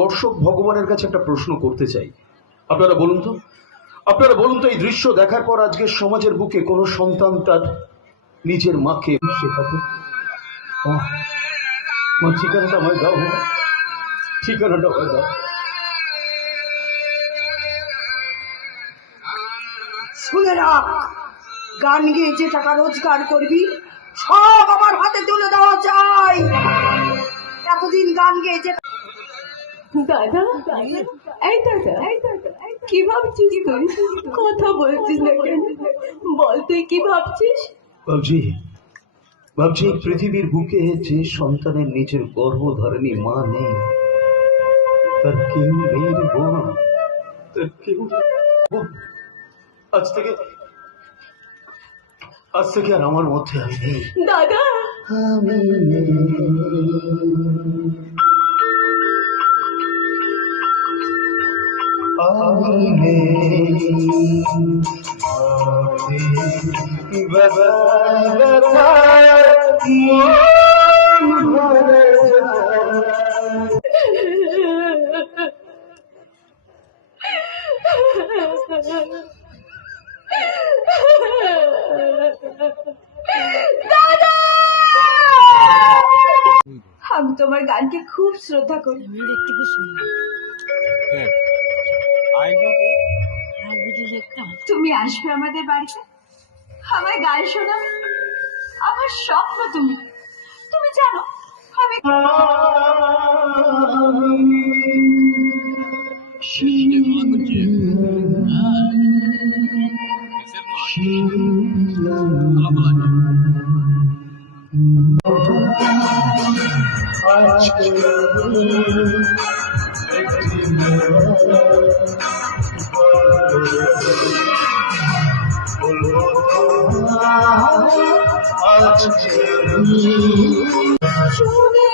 দর্শক ভগবানের কাছে একটা প্রশ্ন করতে চাই। আপনারা বলুন তো এই দৃশ্য দেখার পর আজকে সমাজের বুকে কোনো সন্তান তার নিজের মাকে শেখাতো? মা, ঠিকানাটা আমায় দাও, ঠিকানাটা আমায় দাও। শুনে রাখ, গান গেয়ে যে টাকা রোজগার করবি সব আমার হাতে তুলে দেওয়া চাই। এতদিন গান গেয়ে যে দাদা, এই দাদা, কি ভাবছিস তুই? কথা বলছিস না কেন? বল তুই কি ভাবছিস? ভাবছি পৃথিবীর বুকে যে সন্তানের নিজের গর্ভধারিণী মা নেই, তার কেউ নেই রে বোন, তার কেউ। আজ থেকে আর আমার মধ্যে আমি নেই। দাদা, আমি নেই। আমি নেই। বাবা বাবা মন ভরে আমি তোমার গানকে খুব শ্রদ্ধা করি। তুমি আসবে আমাদের বাড়িতে, আমার গান শোনাবে। আমার স্বপ্ন তুমি জানো আমি শুনে